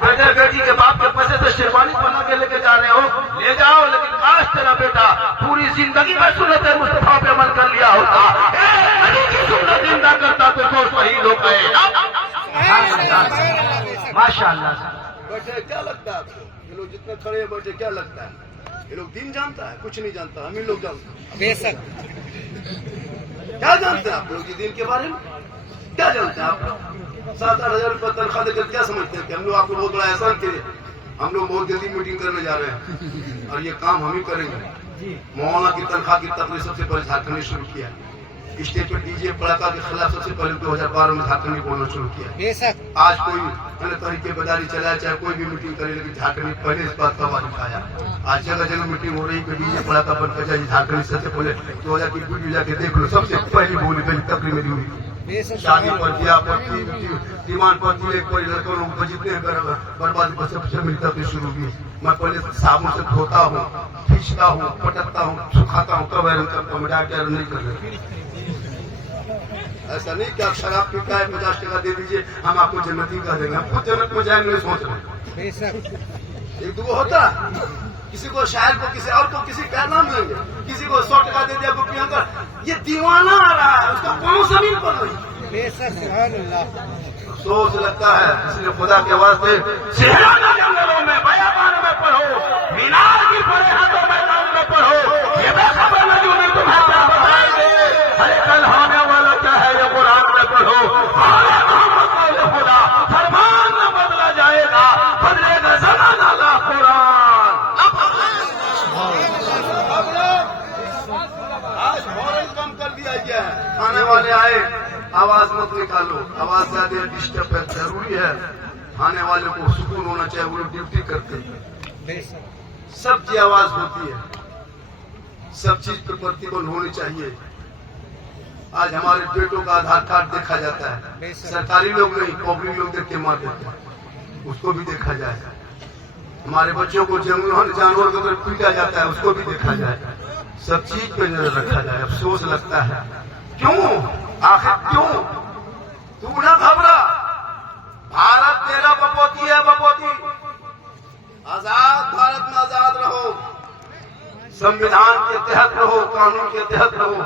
بیٹے بیٹی کے باپ کے پیسے سے شیروانی بنا کے لے کے جا رہے ہو، لے جاؤ، لیکن کاش تیرا بیٹا پوری زندگی میں سنت مصطفیٰ پہ عمل کر لیا ہوتا، نبی کی سنت زندہ کرتا تو شہید ہو گئے۔ ماشاء اللہ۔ بیٹھے کیا لگتا ہے آپ کو؟ یہ لوگ جتنے کھڑے ہیں بیٹھے کیا لگتا ہے؟ یہ لوگ دین جانتا ہے؟ کچھ نہیں جانتا، ہم ہی لوگ جانتے ہیں۔ بے شک کیا جانتے ہیں آپ لوگ یہ دین کے بارے میں؟ کیا جانتے ہیں آپ؟ 7,000 روپے تنخواہ دے کر کیا سمجھتے ہیں کہ ہم لوگ آپ کو بہت بڑا احسان کیے؟ ہم لوگ بہت جلدی میٹنگ کرنے جا رہے ہیں اور یہ کام ہم ہی کریں گے۔ مولانا کی تنخواہ کی تقریر سب سے پہلے جھارکھنڈ نے شروع کیا، اسٹیج پہ ڈی جے پڑاکا کے خلاف سب سے پہلے 2012 میں جھارکھنڈ نے بولنا شروع کیا۔ بے شک آج کوئی غلط طریقے بداری چلایا، چاہے کوئی بھی میٹنگ کرے، لیکن جھارکھنڈ نے پہلے اس بات کا آواز اٹھایا۔ آج جگہ جگہ میٹنگ ہو رہی کہ ڈی جے پڑاکا بند کر جائے، جھارکھنڈ سب سے پہلے 2000 کی ویڈیو جا کے دیکھ لو، سب سے پہلی بولی پہلی تقریر میری ہوئی۔ بے شک شادی پر دیا پر دیوان پر دلے پر لڑکوں لوگوں کو جتنے بربادی پر سب سے میری تقریر شروع ہوئی۔ میں پہلے صابن سے دھوتا ہوں، کھینچتا ہوں، پٹکتا ہوں، سکھاتا ہوں، کب ایرن کرتا ہوں، مٹا کے ایرن نہیں کر رہے۔ ایسا نہیں کہ آپ شراب پیتا ہے 50 ٹکا دے دیجیے ہم آپ کو جنتی کر دیں گے، ہم خود جنت میں جائیں گے سوچ رہے ہیں۔ بے شک ایک دو ہوتا ہے، کسی کو شاعر کو کسی اور کو کسی کا نام لیں گے، کسی کو 100 ٹکا دے دیا گوپی انکل، یہ دیوانہ آ رہا ہے، اس کا پاؤں زمین پر نہیں۔ بے شک سبحان اللہ۔ افسوس لگتا ہے، اس لیے خدا کے واسطے سہرانا جنگلوں میں بیابان میں پڑھو، مینار کی پڑے ہاتھوں میدان میں پڑھو، یہ بے خبر نجومی تمہیں کیا بتائیں گے، ارے کل ہونے والا کیا ہے یہ قرآن میں پڑھو۔ محمد قول خدا، فرمان نہ بدلا جائے گا، بدلے گا زمانہ لا قرآن۔ آج ہارن کم کر دیا گیا ہے، آنے والے آئے آواز مت نکالو، آواز زیادہ ڈسٹرب ہے، ضروری ہے، آنے والے کو سکون ہونا چاہیے، وہ لوگ ڈیوٹی کرتے ہیں۔ بے شک سب کی آواز ہوتی ہے، سب چیز پر پرتیبند ہونی چاہیے۔ آج ہمارے بیٹوں کا آدھار کارڈ دیکھا جاتا ہے، سرکاری لوگ نہیں، پبلک لوگ دیکھ کے مار دیتے ہیں، اس کو بھی دیکھا جائے۔ ہمارے بچوں کو جانور کو اگر پیٹا جاتا ہے اس کو بھی دیکھا جائے، سب چیز پہ نظر رکھا جائے۔ افسوس لگتا ہے، کیوں آخر کیوں؟ تو نہ گھبرا، بھارت تیرا بپوتی ہے، بپوتی۔ آزاد بھارت میں آزاد رہو، سنویدھان کے تحت رہو، قانون کے تحت رہو۔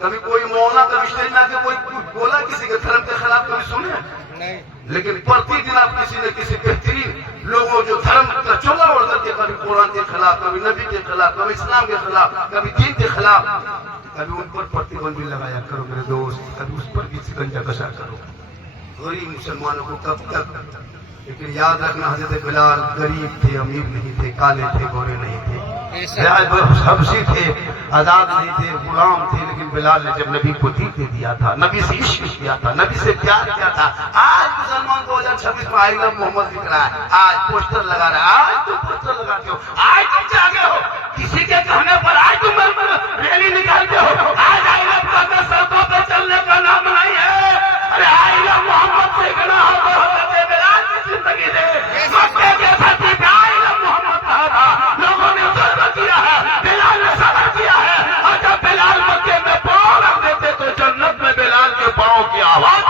کبھی کوئی مولانا کبھی اسٹیج میں آ کے کوئی بولا کسی کے دھرم کے خلاف کبھی سنے؟ نہیں۔ لیکن پرتی دن آپ کسی نہ کسی بہترین لوگوں جو دھرم کا چولا اوڑھ کر کے کبھی قرآن کے خلاف، کبھی نبی کے خلاف، کبھی اسلام کے خلاف، کبھی دین کے خلاف، کبھی ان پر پرتیبند بھی لگایا کرو میرے دوست، کبھی اس پر بھی شکنجہ کشا کرو۔ غریب مسلمانوں کو کب تک؟ لیکن یاد رکھنا حضرت بلال غریب تھے، امیر نہیں تھے، کالے تھے، گورے نہیں تھے، حبشی تھے، آزاد نہیں تھے، غلام تھے، لیکن بلال نے جب نبی کو دین دے دیا تھا، نبی سے عشق کیا تھا، نبی سے پیار کیا تھا۔ آج مسلمان 2026 میں آئی لو محمد لکھ رہا ہے، آج پوسٹر لگا رہا ہے، آج تم پوسٹر لگاتے ہو، آج تم جاگے ہو، کسی کے کہنے پر آج تم ریلی نکالتے ہو، آج آئی لو کا سڑکوں پہ چلنے کا نام نہیں ہے۔ ارے آئی لو محمد سے گنا ہوتا حضرت بلال کی زندگی سے مکے کے دھرتی پہ آئی لو محمد کہا تھا، لوگوں نے ظلم کیا ہے، بلال نے صبر کیا ہے، اور جب بلال مکے میں پاؤں رکھ دیتے تو جنت میں بلال کے پاؤں کی آواز۔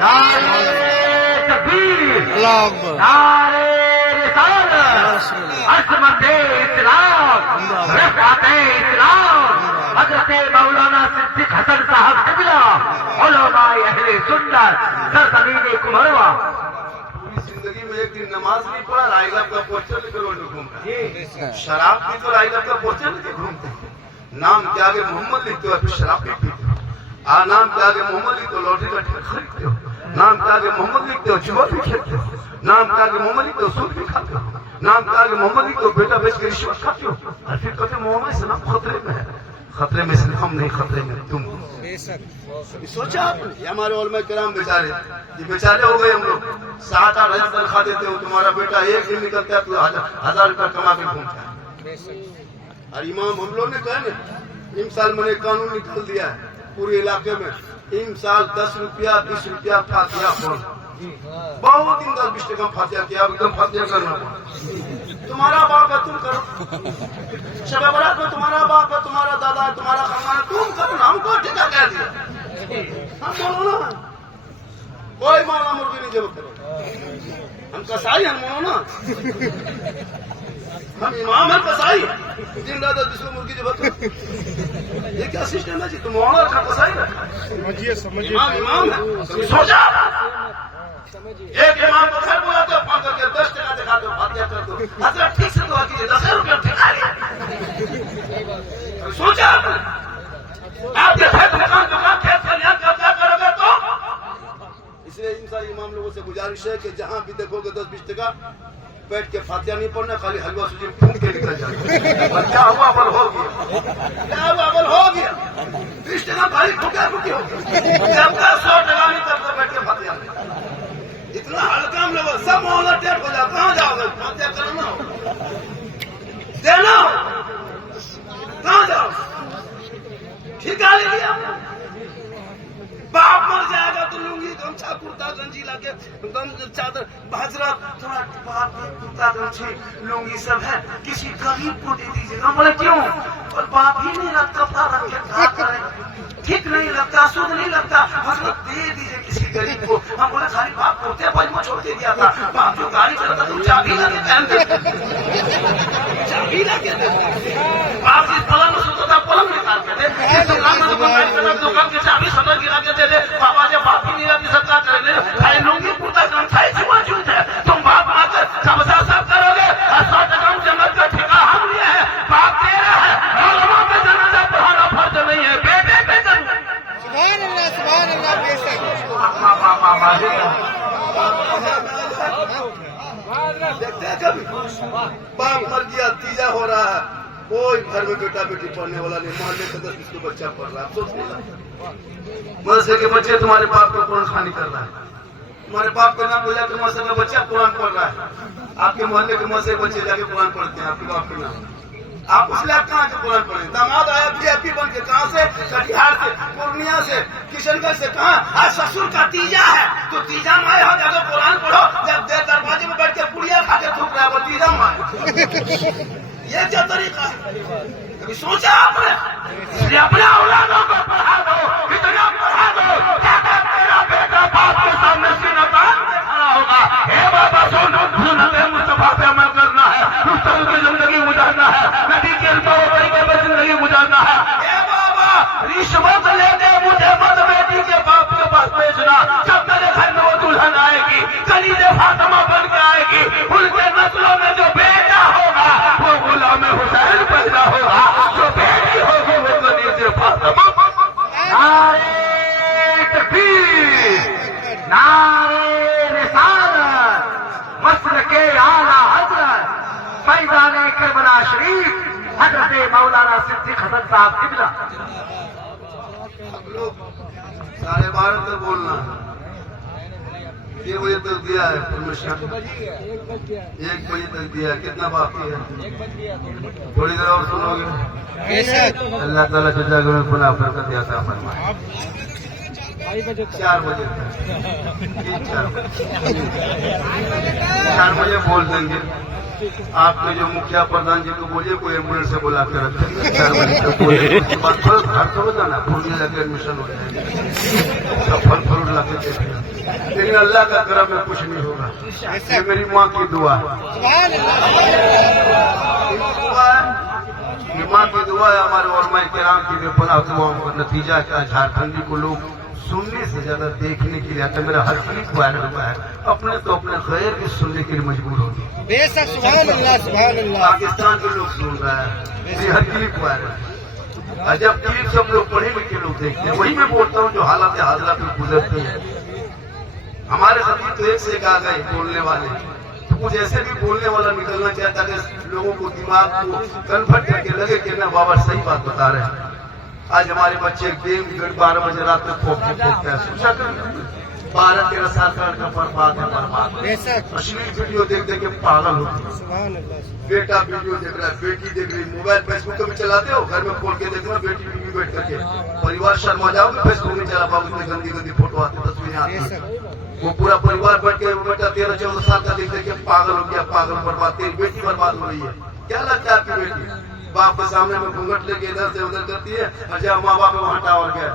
نعرہ تکبیر، نعرہ رسالت، عظمت اسلام، رفعت اسلام، حضرت مولانا صدیق حسن صاحب قبلہ، علماء اہل سنت، سرزمین کمروا۔ پوری زندگی میں ایک دن نماز نہیں پڑھا، رائے گا کا پوسٹر لے کر روڈ میں گھومتا ہے، شراب پی تو رائے گا کا پوسٹر لے کے گھومتے ہیں، نام کے آگے محمد لکھتے ہو پھر شراب بھی پیتے ہو، نام کے آگے محمد لکھتے ہو لوٹری کا ٹکٹ خریدتے ہو، نام کے آگے محمد لکھتے ہو جوا بھی کھیلتے ہو، نام کے آگے محمد لکھتے ہو سود بھی کھاتے ہو، نام کے آگے محمد لکھتے ہو بیٹا بیچ کے رشوت کھاتے ہو، اور پھر کہتے ہیں محمد اسلام خطرے میں ہے۔ خطرے میں صرف ہم نہیں، خطرے میں تم۔ سوچا آپ نے؟ یہ ہمارے علماء کرام بیچارے، یہ بیچارے ہو گئے ہم لوگ، 7-8 ہزار تنخواہ دیتے ہو، تمہارا بیٹا ایک دن نکلتا ہے تو 1000 روپیہ کما کے گھومتا ہے۔ اور امام ہم لوگ نے کہا نا، سال میں نے قانون نکال دیا ہے پورے علاقے میں، سال 10 روپیہ 20 روپیہ فاتحہ پڑھ، بہت دن 10-20 ٹکا فاتحہ کیا، اب ایک فاتحہ کرنا پڑا۔ تمہارا باپ ہے تم کرو، شب برات میں تمہارا باپ ہے، تمہارا دادا ہے، تمہارا خاندان ہے، تم کرو نا، ہم کو ٹھیکا کہہ دیا، ہم بولو نا۔ کوئی مالا مرغی نہیں جب کرو ہم کسائی ہم مانو نا ہم امام ہیں کسائی دن رات جس کو مرغی جب کرو یہ کیا سسٹم ہے جی تم مانو رکھا کسائی رکھا سمجھیے سمجھیے امام ہے سوچا ایک امام کو گھر بلاتے ہو 5 کر کے 10 ٹکا دکھاتے ہو فاتحہ کر دو حضرت ٹھیک سے دعا کیجیے 10 روپے ٹھکا لیا سوچا آپ نے آپ کے کھیت مکان کھیت کھلیان قبضہ کرو گے تو اس لیے ان سارے امام لوگوں سے گزارش ہے کہ جہاں بھی دیکھو گے 10-20 ٹکا بیٹھ کے فاتحہ نہیں پڑھنا خالی حلوہ سوجی پھونک کے نکل جانا اور کیا ہوا عمل ہو گیا 20 ٹکا بھاری پھونکا پھونکی ہو گیا جب تک 100 ٹکا نہیں کرتے بیٹھ کے فاتحہ نہیں اتنا ہلکا ہم لوگ سب محلہ ٹیپ ہو جاتا کہاں جاؤ گے فاتحہ کرنا ہو دینا ہو کہاں جاؤ ٹھیکا لے لیا باپ مر جائے گا تو لونگی گمچھا کرتا گنجی لا کے چادر حضرت تھوڑا باپ کرتا گنجی لونگی سب ہے کسی غریب کو دے دیجیے گا بولے کیوں اور باپ ہی نہیں لگتا تھا رکھ کے کھا کرے ٹھیک نہیں لگتا سود نہیں لگتا حضرت دے دیجیے کسی غریب کو ہم بولے خالی باپ کرتے پجمہ چھوڑ کے دیا تھا باپ جو گاڑی چلاتا تو چابی لا کے پہن دیتے چابی لا کے دیتے باپ جس پلنگ میں سوتا تھا پلنگ نکال کے دے جس دکان میں گاڑی چلا دکان کی چابی سدر گرا کے دے دے بابا جب باپ ہی نہیں رہتی سرکار کریں گے کھائے لونگی کرتا کام کھائے چھوا جھوٹ ہے تم باپ آ کر قبضہ سب کرو گے 100 ٹکا جنت کا ٹھیکا ہم لیے ہیں باپ تیرا ہے علماء پہ جنازہ پڑھانا فرض نہیں ہے بیٹے پہ کرو سبحان اللہ بے شک دیکھتے ہیں کبھی باپ مر گیا تیجا ہو رہا ہے کوئی گھر میں بیٹا بیٹی پڑھنے والا نہیں محلے کا 10-20 کو بچہ پڑھ رہا ہے افسوس نہیں لگتا مدرسے کے بچے تمہارے باپ کو قرآن خوانی کر رہا ہے تمہارے باپ کا نام بولا کہ مدرسے کا بچہ قرآن پڑھ رہا ہے آپ کے محلے کے مدرسے کے بچے جا کے قرآن پڑھتے ہیں آپ کے باپ کے نام آپ اس لیے کہاں سے قرآن پڑھیں داماد آیا VIP بن کے کہاں سے کٹیہار سے پورنیہ سے کشن گنج سے کہاں آج سسر کا تیجا ہے تو تیجا مائے ہو جا کے قرآن پڑھو جب دیر دروازے میں بیٹھ کے پڑیا کھا کے تھوک رہا ہے وہ تیجا مائے یہ کیا طریقہ ہے کبھی سوچا آپ نے اپنے اولادوں کو پڑھا دو اتنا پڑھا دو تیرا بیٹا باپ کے سامنے سینہ تان پہ کھڑا ہوگا اے بابا سنت مصطفیٰ پہ عمل کرنا ہے مستقبل کی زندگی گزارنا ہے نبی کے طریقے پر زندگی گزارنا ہے اے بابا رشوت لے دے مجھے مت بیٹی کے باپ کے پاس بھیجنا جب تیرے گھر میں وہ دلہن آئے گی کلیجہ فاطمہ بن کے آئے گی ان کے نسلوں میں جو بیٹا ہوگا وہ غلام حسین پیدا ہوگا جو بیٹی ہوگی وہ کلیجہ فاطمہ نعرہ تکبیر نعرہ رسالت مسلک اعلیٰ حضرت فیضان کربلا شریف حضرت مولانا صدیق حسن صاحب قبلہ لوگ 12:30 تک بولنا 6 بجے تک دیا ہے پرمیشن 1 بجے تک دیا ہے کتنا باقی ہے تھوڑی دیر اور سنو گے اللہ تعالیٰ جزا گرم فلا برکت عطا فرمائے 4 بجے تک 4 بجے بول دیں گے آپ کے جو مکھیا پردھان جی کو بولیے کوئی ایمبولینس سے بلا کر رکھیں 4 بجے تک بولے اس کے بعد گھر تھوڑا جانا پورنیہ جا کے ایڈمیشن ہو جائے گا سب پھل فروٹ لا کے دے دیا لیکن اللہ کا کرم میں کچھ نہیں ہوگا یہ میری ماں کی دعا ہے یہ ماں کی دعا ہے ہمارے علماء کرام کی بے پناہ دعاؤں کا نتیجہ کیا جھارکھنڈی کو لوگ سننے سے زیادہ دیکھنے کے لیے آتا ہے میرا ہر کلک وائرل ہوا ہے اپنے تو اپنے غیر بھی سننے کے لیے مجبور ہوگی پاکستان کے لوگ سن رہا ہے میری ہر کلک وائرل اور جب کلک سب لوگ پڑھے لکھے لوگ دیکھتے ہیں وہی میں بولتا ہوں جو حالات حاضرہ پہ گزرتے ہیں ہمارے ساتھی تو ایک سے ایک آ گئے بولنے والے تو کچھ ایسے بھی بولنے والا نکلنا چاہتا کہ لوگوں کو دماغ کو کنفرٹ کر کے لگے کہ میں بابا صحیح بات بتا رہے ہیں آج ہمارے بچے گیم 12 بجے رات تک پھونکتے ہیں سوچا کر 12-13 سال کا برباد ہے اشلیل ویڈیو دیکھ دیکھ کے پاگل ہوتے ہیں بیٹا ویڈیو دیکھ رہا ہے بیٹی دیکھ رہی موبائل فیس بک کبھی چلاتے ہو گھر میں کھول کے دیکھنا بیٹی ویڈیو بیٹھ کر کے پریوار شرما جاؤ گے فیس بک نہیں چلا پاؤ میں گندی گندی فوٹو آتی تصویریں آتی وہ پورا پریوار بیٹھ کے بیٹا 13-14 سال کا دیکھ دیکھ کے پاگل ہو گیا پاگل برباد تیری بیٹی برباد ہو رہی ہے کیا لگتا ہے آپ کی بیٹی باپ کے سامنے میں گھونگٹ لے کے ادھر سے ادھر کرتی ہے اچھا ماں باپ وہاں ٹاور گیا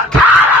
18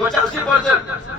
85%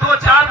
2-4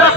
10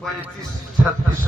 35-36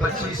25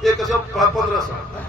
1500।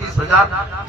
30,000,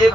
1